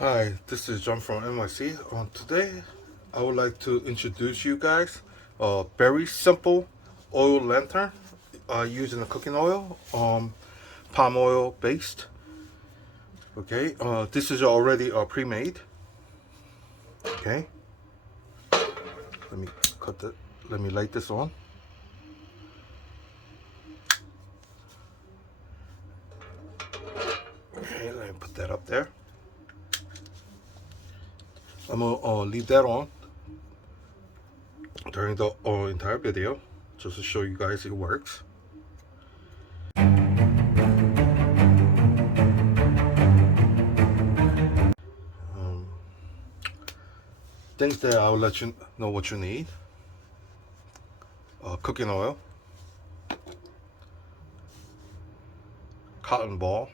Hi, this is John from NYC. Today, I would like to introduce you guys a very simple oil lantern using a cooking oil, palm oil based. Okay, this is already pre-made. Okay, let me cut the. Let me light this on. Okay, let me put that up there. I'm gonna leave that on during the entire video, just to show you guys it works. Um, Things that I'll let you know what you need: cooking oil, cotton ball,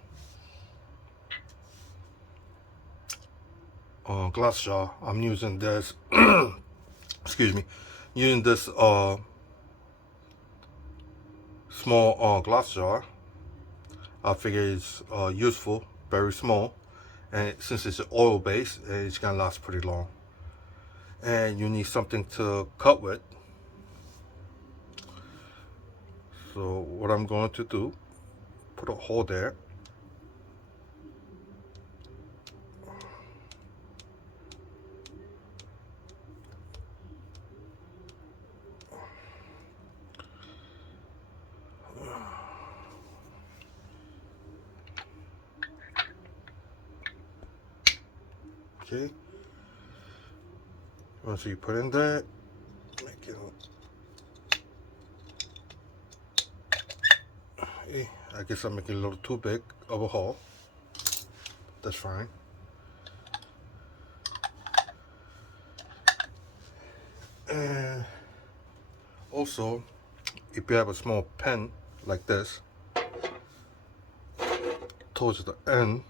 glass jar. I'm using this. Excuse me, using this small glass jar. I figure it's useful, very small, and since it's oil based, it's gonna last pretty long. And you need something to cut with. So what I'm going to do, put a hole there. Okay. Once you put in that, make it. I guess I'm making it a little too big of a hole. That's fine. And also, if you have a small pen like this, towards the end,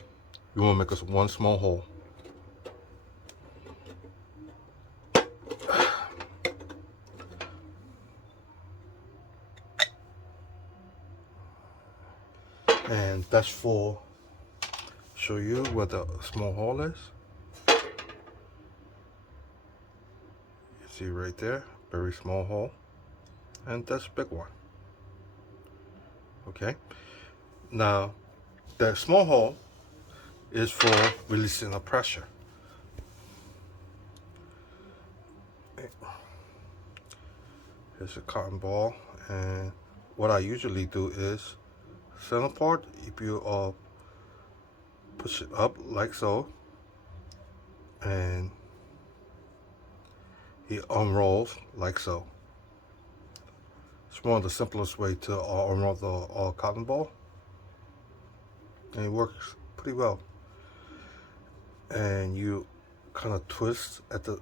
you want to make us one small hole. And that's for show you where the small hole is. You see right there, very small hole, and that's a big one. Okay, now that small hole is for releasing the pressure. Here's a cotton ball, and what I usually do is center part, if you push it up like so, and he unrolls like so. It's one of the simplest way to unroll the cotton ball, and it works pretty well. And you kind of twist at the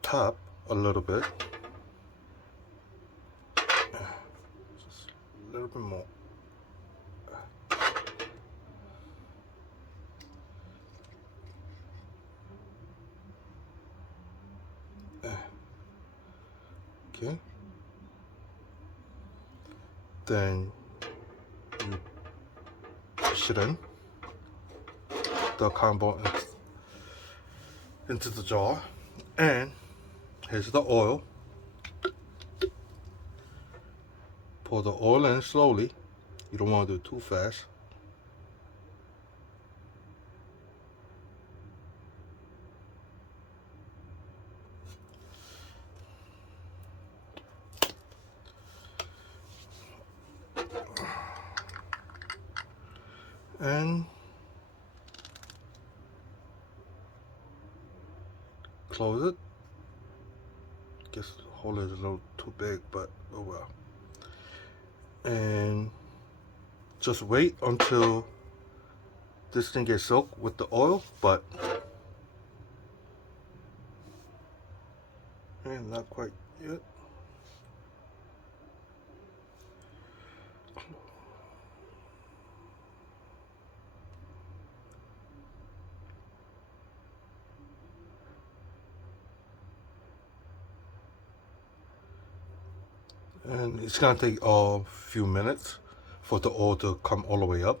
top a little bit, just a little bit more. Okay. Then you push it in the cotton ball into the jar, and here's the oil. Pour the oil in slowly. You don't want to do it too fast. And close it. Guess the hole is a little too big, but oh well. And just wait until this thing gets soaked with the oil, but not quite yet. And it's gonna take a few minutes for the oil to come all the way up.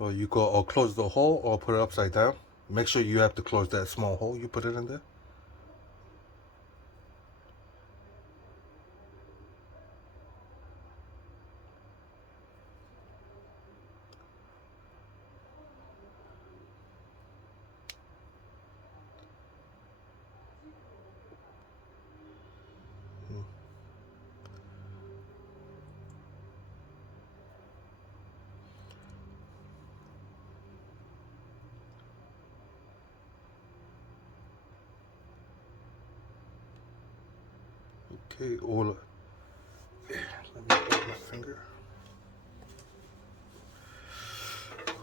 Or you go close the hole or put it upside down. Make sure you have to close that small hole you put it in there. Okay, all. Let me put my finger.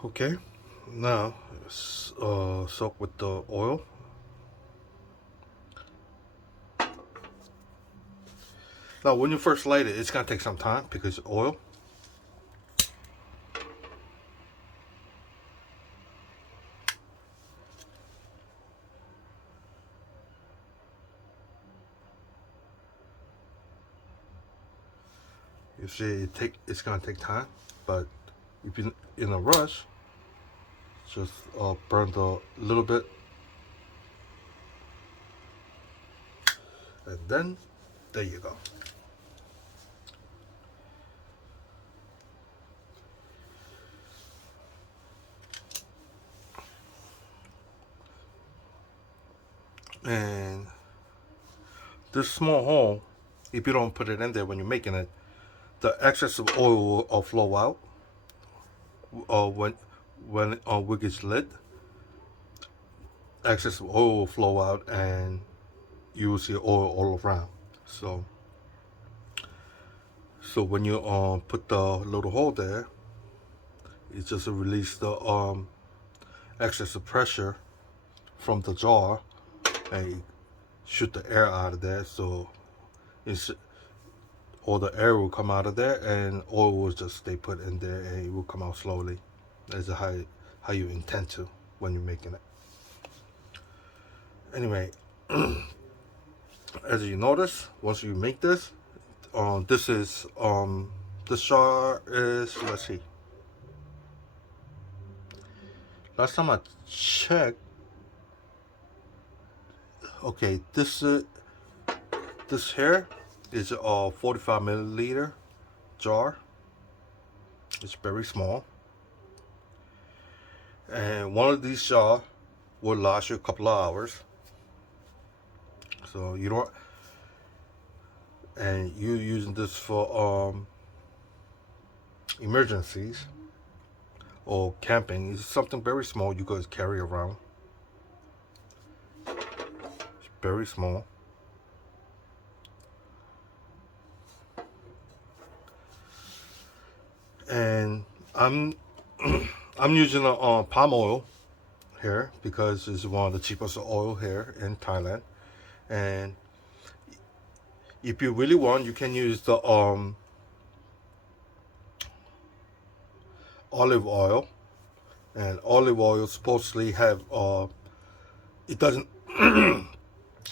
Okay, now soak with the oil. Now, when you first light it, it's gonna take some time because oil. You see, it's gonna take time, but if you're in a rush, just burn the little bit, and then there you go. And this small hole, if you don't put it in there when you're making it, the excess of oil will flow out. When wig is lit, excess of oil will flow out, and you will see oil all around. So when you put the little hole there, it just release the excess of pressure from the jar and shoot the air out of there. So all the air will come out of there, and oil will just stay put in there, and it will come out slowly. That's how you intend to when you're making it. Anyway, as you notice, once you make this, this jar is, let's see. Last time I checked, okay, this here is a 45 milliliter jar. It's very small, and one of these jars will last you a couple of hours. So you don't, and you're using this for emergencies or camping. It's something very small you guys carry around. It's very small. And I'm using a palm oil here because it's one of the cheapest oil here in Thailand. And if you really want, you can use the olive oil. And olive oil supposedly have it doesn't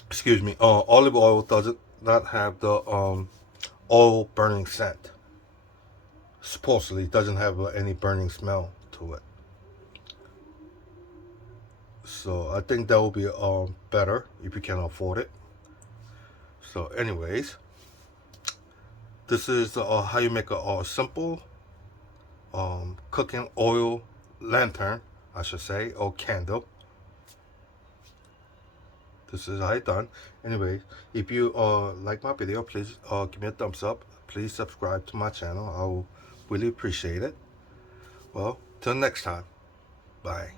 excuse me, olive oil does not have the oil burning scent. Supposedly it doesn't have any burning smell to it. So I think that will be better if you can afford it. So anyways, this is how you make a simple cooking oil lantern, I should say, or candle. This is how it's done. Anyway, if you like my video, please give me a thumbs up. Please subscribe to my channel. I will really appreciate it. Well, till next time. Bye.